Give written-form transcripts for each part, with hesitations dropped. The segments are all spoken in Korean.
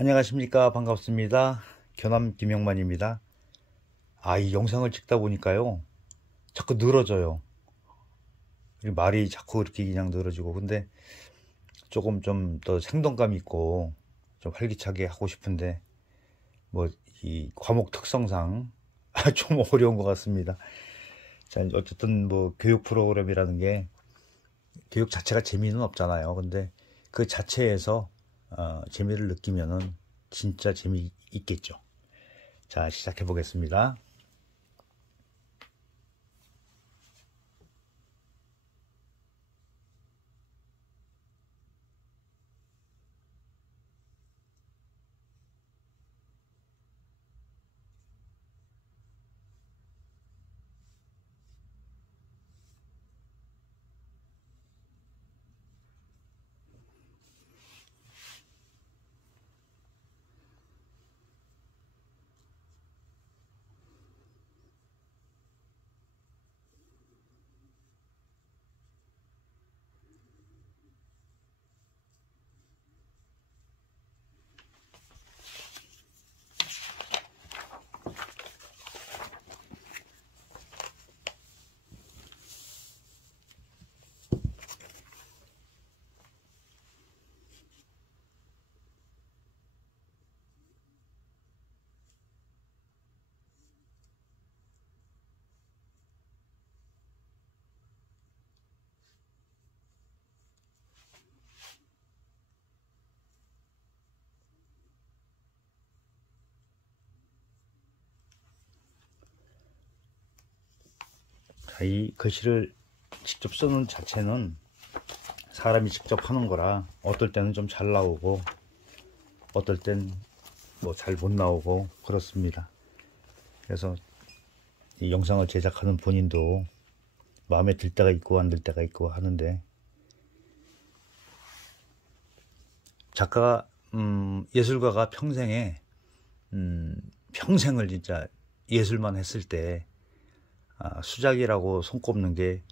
안녕하십니까. 반갑습니다. 교남 김영만입니다. 이 영상을 찍다 보니까요, 자꾸 늘어져요. 말이 자꾸 이렇게 그냥 늘어지고. 근데 조금 좀 더 생동감 있고 좀 활기차게 하고 싶은데, 이 과목 특성상 좀 어려운 것 같습니다. 자, 어쨌든 교육 프로그램이라는 게 교육 자체가 재미는 없잖아요. 근데 그 자체에서 재미를 느끼면은 진짜 재미있겠죠. 자, 시작해 보겠습니다. 이 글씨를 직접 쓰는 자체는 사람이 직접 하는 거라 어떨 때는 좀 잘 나오고 어떨 땐 잘 못 나오고 그렇습니다. 그래서 이 영상을 제작하는 본인도 마음에 들 때가 있고 안 들 때가 있고 하는데, 작가가 예술가가 평생을 진짜 예술만 했을 때 수작이라고 손꼽는 게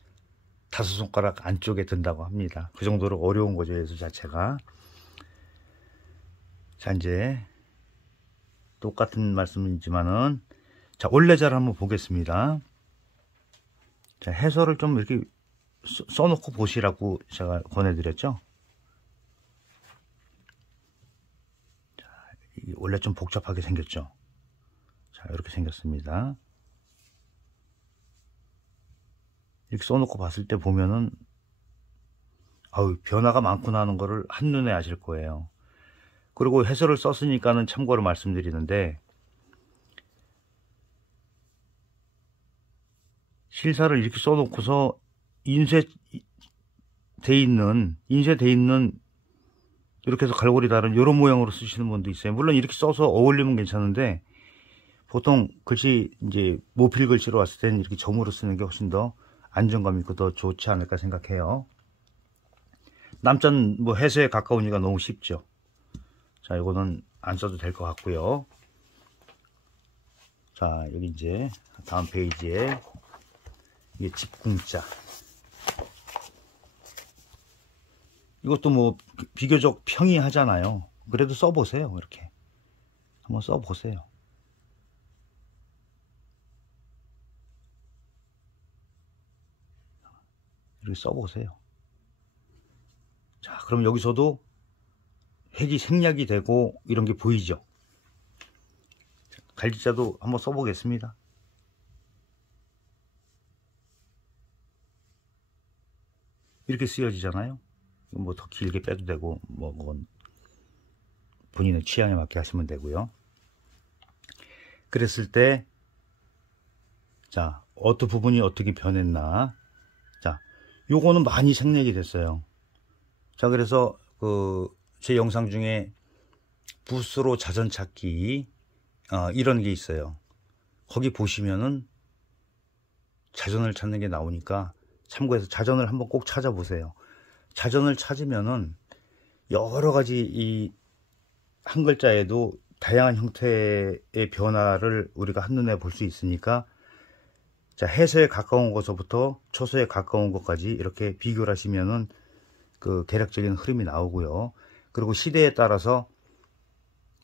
5손가락 안쪽에 든다고 합니다. 그 정도로 어려운 거죠, 예술 자체가. 자, 이제 똑같은 말씀이지만은, 자, 올레자를 한번 보겠습니다. 자, 해설을 좀 이렇게 써놓고 보시라고 제가 권해드렸죠. 자, 원래 좀 복잡하게 생겼죠. 자, 이렇게 생겼습니다. 이렇게 써놓고 봤을 때 보면은 변화가 많구나 하는 거를 한눈에 아실 거예요. 그리고 해설을 썼으니까는 참고로 말씀드리는데, 실사를 이렇게 써놓고서 인쇄돼 있는 이렇게 해서 갈고리 다른 이런 모양으로 쓰시는 분도 있어요. 물론 이렇게 써서 어울리면 괜찮은데, 보통 글씨 이제 모필 글씨로 왔을 때는 이렇게 점으로 쓰는 게 훨씬 더 안정감 있고 더 좋지 않을까 생각해요. 남자는 해서에 가까우니까 너무 쉽죠. 자, 이거는 안 써도 될 것 같고요. 자, 여기 이제 다음 페이지에 이게 집궁자. 이것도 비교적 평이하잖아요. 그래도 써보세요. 이렇게 한번 써보세요. 이렇게 써보세요. 자, 그럼 여기서도 핵이 생략이 되고 이런 게 보이죠. 갈지자도 한번 써보겠습니다. 이렇게 쓰여지잖아요. 더 길게 빼도 되고 그건 본인의 취향에 맞게 하시면 되고요. 그랬을 때, 자, 어떤 부분이 어떻게 변했나. 자, 요거는 많이 생략이 됐어요. 자, 그래서 제 영상 중에 붓으로 자전 찾기 이런 게 있어요. 거기 보시면은 자전을 찾는 게 나오니까 참고해서 자전을 한번 꼭 찾아보세요. 자전을 찾으면은 여러 가지 이 한 글자에도 다양한 형태의 변화를 우리가 한눈에 볼 수 있으니까, 자, 해서에 가까운 것부터 초서에 가까운 것까지 이렇게 비교를 하시면은 그 대략적인 흐름이 나오고요. 그리고 시대에 따라서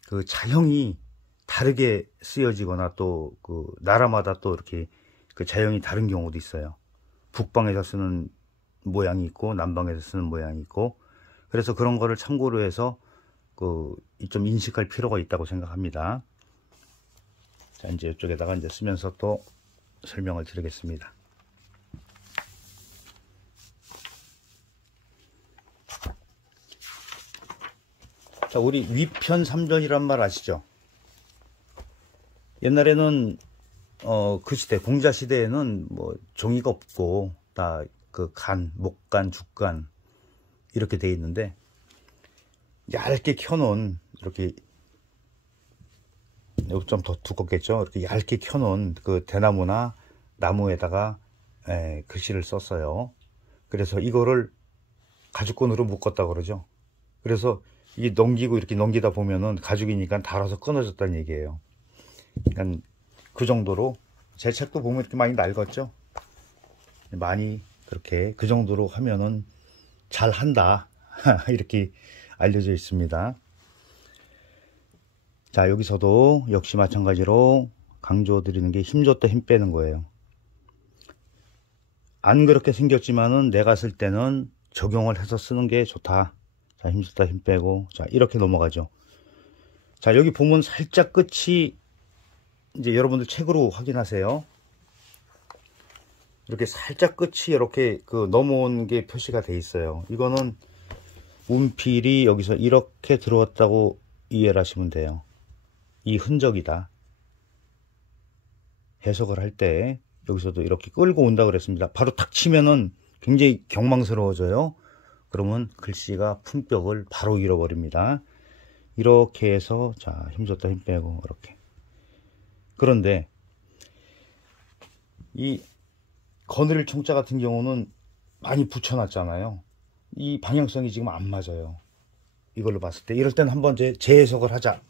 그 자형이 다르게 쓰여지거나 또 그 나라마다 또 이렇게 그 자형이 다른 경우도 있어요. 북방에서 쓰는 모양이 있고 남방에서 쓰는 모양이 있고, 그래서 그런 거를 참고로 해서 그 좀 인식할 필요가 있다고 생각합니다. 자, 이제 이쪽에다가 이제 쓰면서 또 설명을 드리겠습니다. 자, 우리 위편 3전이란 말 아시죠? 옛날에는 그 시대, 공자 시대에는 뭐 종이가 없고 다 그 간, 목간, 죽간 이렇게 돼 있는데, 얇게 켜놓은, 이렇게 여기 좀 더 두껍겠죠? 이렇게 얇게 켜놓은 그 대나무나 나무에다가 글씨를 썼어요. 그래서 이거를 가죽끈으로 묶었다 그러죠. 그래서 이게 넘기고 이렇게 넘기다 보면은 가죽이니까 닳아서 끊어졌다는 얘기예요. 그러니까 그 정도로, 제 책도 보면 이렇게 많이 낡았죠. 많이 그렇게 그 정도로 하면은 잘 한다 이렇게 알려져 있습니다. 자, 여기서도 역시 마찬가지로 강조드리는 게 힘줬다 힘 빼는 거예요. 안 그렇게 생겼지만은 내가 쓸 때는 적용을 해서 쓰는 게 좋다. 자, 힘줬다 힘 빼고, 자, 이렇게 넘어가죠. 자, 여기 보면 살짝 끝이, 이제 여러분들 책으로 확인하세요. 이렇게 살짝 끝이 이렇게 그 넘어온 게 표시가 돼 있어요. 이거는 문필이 여기서 이렇게 들어왔다고 이해를 하시면 돼요. 이 흔적이다. 해석을 할 때 여기서도 이렇게 끌고 온다 그랬습니다. 바로 탁 치면은 굉장히 경망스러워져요. 그러면 글씨가 품격을 바로 잃어버립니다. 이렇게 해서, 자, 힘줬다 힘 빼고 이렇게. 그런데 이 거느릴 총자 같은 경우는 많이 붙여놨잖아요. 이 방향성이 지금 안 맞아요. 이걸로 봤을 때. 이럴 땐 한번 재해석을 하자.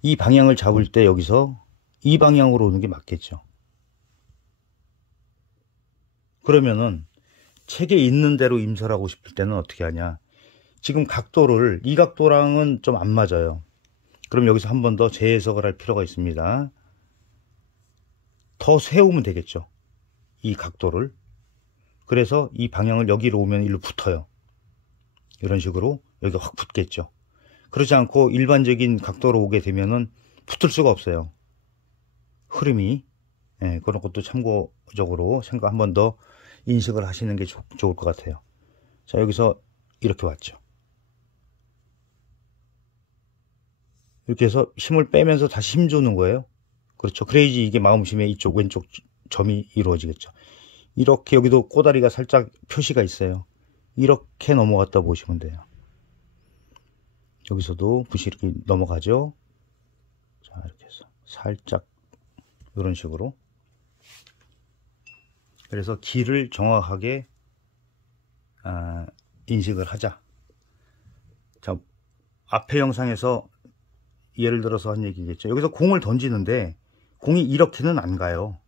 이 방향을 잡을 때 여기서 이 방향으로 오는 게 맞겠죠. 그러면은 책에 있는 대로 임설하고 싶을 때는 어떻게 하냐. 지금 각도를, 이 각도랑은 좀 안 맞아요. 그럼 여기서 한 번 더 재해석을 할 필요가 있습니다. 더 세우면 되겠죠. 이 각도를. 그래서 이 방향을 여기로 오면 일로 붙어요. 이런 식으로 여기가 확 붙겠죠. 그렇지 않고 일반적인 각도로 오게 되면은 붙을 수가 없어요. 흐름이. 그런 것도 참고적으로 생각 한 번 더 인식을 하시는 게 좋을 것 같아요. 자, 여기서 이렇게 왔죠. 이렇게 해서 힘을 빼면서 다시 힘 주는 거예요. 그렇죠. 그래야지 이게 마음심의 이쪽 왼쪽 점이 이루어지겠죠. 이렇게 여기도 꼬다리가 살짝 표시가 있어요. 이렇게 넘어갔다 보시면 돼요. 여기서도 붓이 이렇게 넘어가죠. 자, 이렇게 해서 살짝 이런 식으로. 그래서 길을 정확하게 인식을 하자. 자, 앞에 영상에서 예를 들어서 한 얘기겠죠. 여기서 공을 던지는데 공이 이렇게는 안 가요.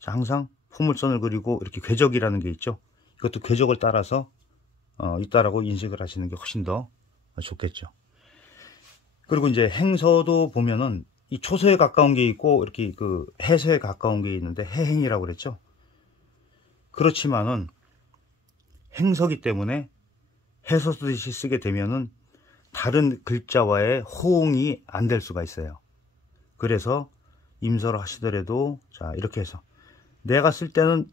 자, 항상 포물선을 그리고 이렇게 궤적이라는 게 있죠. 이것도 궤적을 따라서 있다라고 인식을 하시는 게 훨씬 더 좋겠죠. 그리고 이제 행서도 보면은 이 초서에 가까운 게 있고 이렇게 그 해서에 가까운 게 있는데 해행이라고 그랬죠. 그렇지만은 행서기 때문에 해서 쓰듯이 쓰게 되면은 다른 글자와의 호응이 안 될 수가 있어요. 그래서 임서를 하시더라도, 자, 이렇게 해서 내가 쓸 때는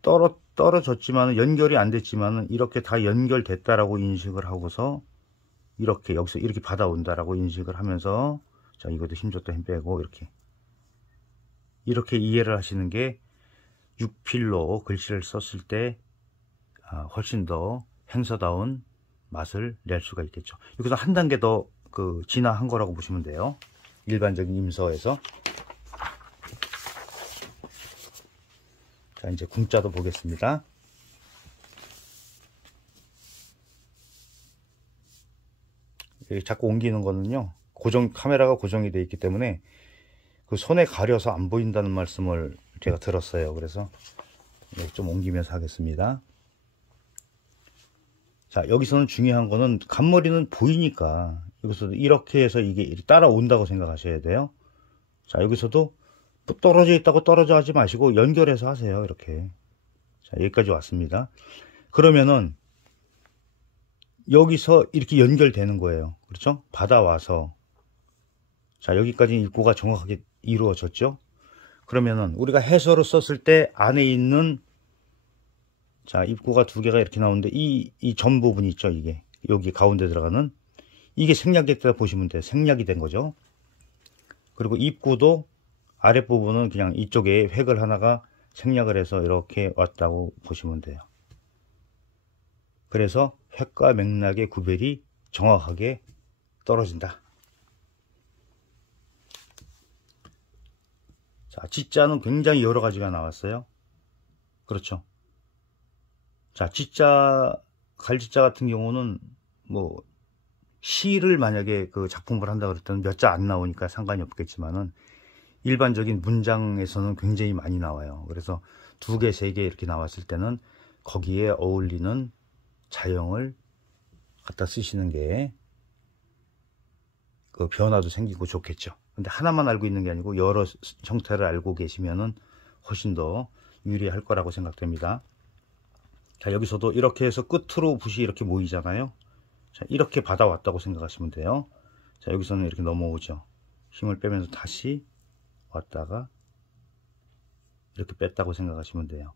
떨어졌지만 연결이 안 됐지만은 이렇게 다 연결됐다라고 인식을 하고서 이렇게 여기서 이렇게 받아온다라고 인식을 하면서, 자, 이것도 힘줬다 힘 빼고 이렇게 이해를 하시는 게 육필로 글씨를 썼을 때 훨씬 더 행서다운 맛을 낼 수가 있겠죠. 여기서 한 단계 더 진화한 거라고 보시면 돼요. 일반적인 임서에서. 자, 이제 궁자도 보겠습니다. 자꾸 옮기는 거는요, 카메라가 고정이 되어 있기 때문에 그 손에 가려서 안 보인다는 말씀을 제가 들었어요. 그래서 좀 옮기면서 하겠습니다. 자, 여기서는 중요한 거는 간머리는 보이니까 여기서도 이렇게 해서 이게 따라온다고 생각하셔야 돼요. 자, 여기서도 떨어져 있다고 떨어져 하지 마시고 연결해서 하세요. 이렇게. 자, 여기까지 왔습니다. 그러면은 여기서 이렇게 연결되는 거예요. 그렇죠? 받아와서. 자, 여기까지 입구가 정확하게 이루어졌죠? 그러면은 우리가 해서로 썼을 때 안에 있는, 자, 입구가 두 개가 이렇게 나오는데 이 점 부분 있죠? 이게 여기 가운데 들어가는 이게 생략이 됐다 보시면 돼요. 생략이 된 거죠. 그리고 입구도 아랫부분은 그냥 이쪽에 획을 하나가 생략을 해서 이렇게 왔다고 보시면 돼요. 그래서 획과 맥락의 구별이 정확하게 떨어진다. 자, 지자는 굉장히 여러 가지가 나왔어요. 그렇죠. 자, 지자, 갈지자 같은 경우는 뭐 시를 만약에 그 작품을 한다 그랬더니 몇 자 안 나오니까 상관이 없겠지만은 일반적인 문장에서는 굉장히 많이 나와요. 그래서 2개, 3개 이렇게 나왔을 때는 거기에 어울리는 자형을 갖다 쓰시는 게 그 변화도 생기고 좋겠죠. 근데 하나만 알고 있는 게 아니고 여러 형태를 알고 계시면은 훨씬 더 유리할 거라고 생각됩니다. 자, 여기서도 이렇게 해서 끝으로 붓이 이렇게 모이잖아요. 자, 이렇게 받아왔다고 생각하시면 돼요. 자, 여기서는 이렇게 넘어오죠. 힘을 빼면서 다시 왔다가 이렇게 뺐다고 생각하시면 돼요.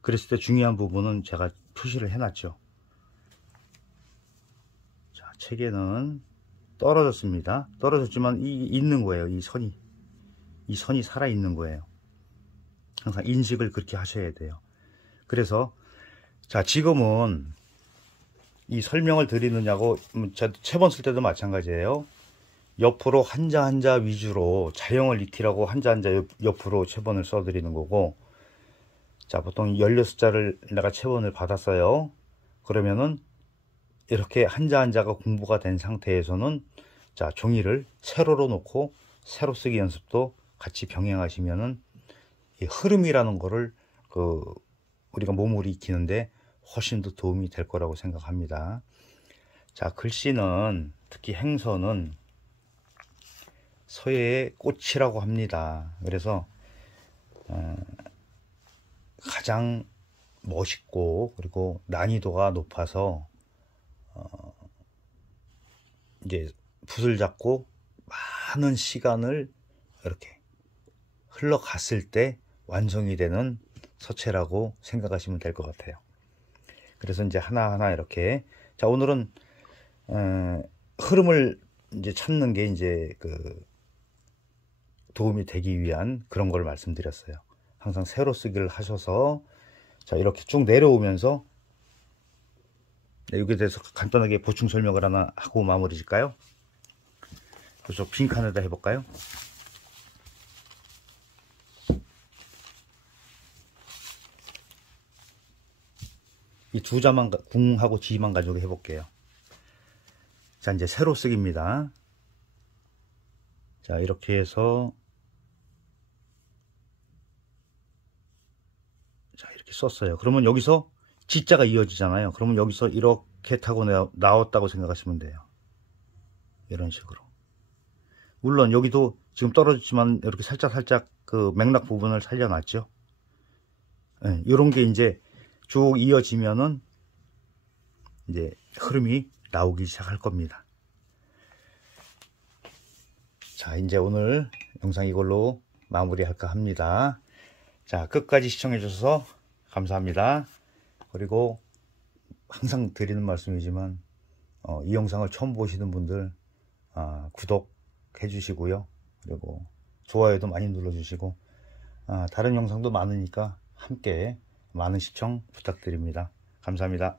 그랬을 때 중요한 부분은 제가 표시를 해놨죠. 자, 체계는 떨어졌습니다. 떨어졌지만 있는 거예요. 이 선이 살아 있는 거예요. 항상 인식을 그렇게 하셔야 돼요. 그래서 자, 지금은 이 설명을 드리느냐고 체본 쓸 때도 마찬가지예요. 옆으로 한자 한자 위주로 자형을 익히라고 한자 한자 옆으로 체본을 써드리는 거고, 자, 보통 16자를 내가 체본을 받았어요. 그러면은 이렇게 한자 한자가 공부가 된 상태에서는 자, 종이를 세로로 놓고 세로 쓰기 연습도 같이 병행하시면은 이 흐름이라는 거를 우리가 몸으로 익히는데 훨씬 더 도움이 될 거라고 생각합니다. 자, 글씨는 특히 행서는 서예의 꽃이라고 합니다. 그래서 가장 멋있고 그리고 난이도가 높아서 이제 붓을 잡고 많은 시간을 이렇게 흘러갔을 때 완성이 되는 서체라고 생각하시면 될 것 같아요. 그래서 이제 하나하나 이렇게, 자, 오늘은 흐름을 이제 찾는 게 이제 도움이 되기 위한 그런 걸 말씀드렸어요. 항상 세로 쓰기를 하셔서, 자, 이렇게 쭉 내려오면서, 네, 여기에 대해서 간단하게 보충 설명을 하나 하고 마무리 질까요? 그래서 빈칸에다 해볼까요? 이 두 자만, 궁하고 지만 가지고 해볼게요. 자, 이제 세로 쓰기입니다. 자, 이렇게 해서, 자, 이렇게 썼어요. 그러면 여기서 지자가 이어지잖아요. 그러면 여기서 이렇게 타고 나왔다고 생각하시면 돼요. 이런 식으로. 물론 여기도 지금 떨어졌지만 이렇게 살짝 그 맥락 부분을 살려놨죠. 네, 이런 게 이제 쭉 이어지면은 이제 흐름이 나오기 시작할 겁니다. 자, 이제 오늘 영상 이걸로 마무리할까 합니다. 자, 끝까지 시청해 주셔서 감사합니다. 그리고 항상 드리는 말씀이지만 이 영상을 처음 보시는 분들 구독해 주시고요. 그리고 좋아요도 많이 눌러 주시고 다른 영상도 많으니까 함께 많은 시청 부탁드립니다. 감사합니다.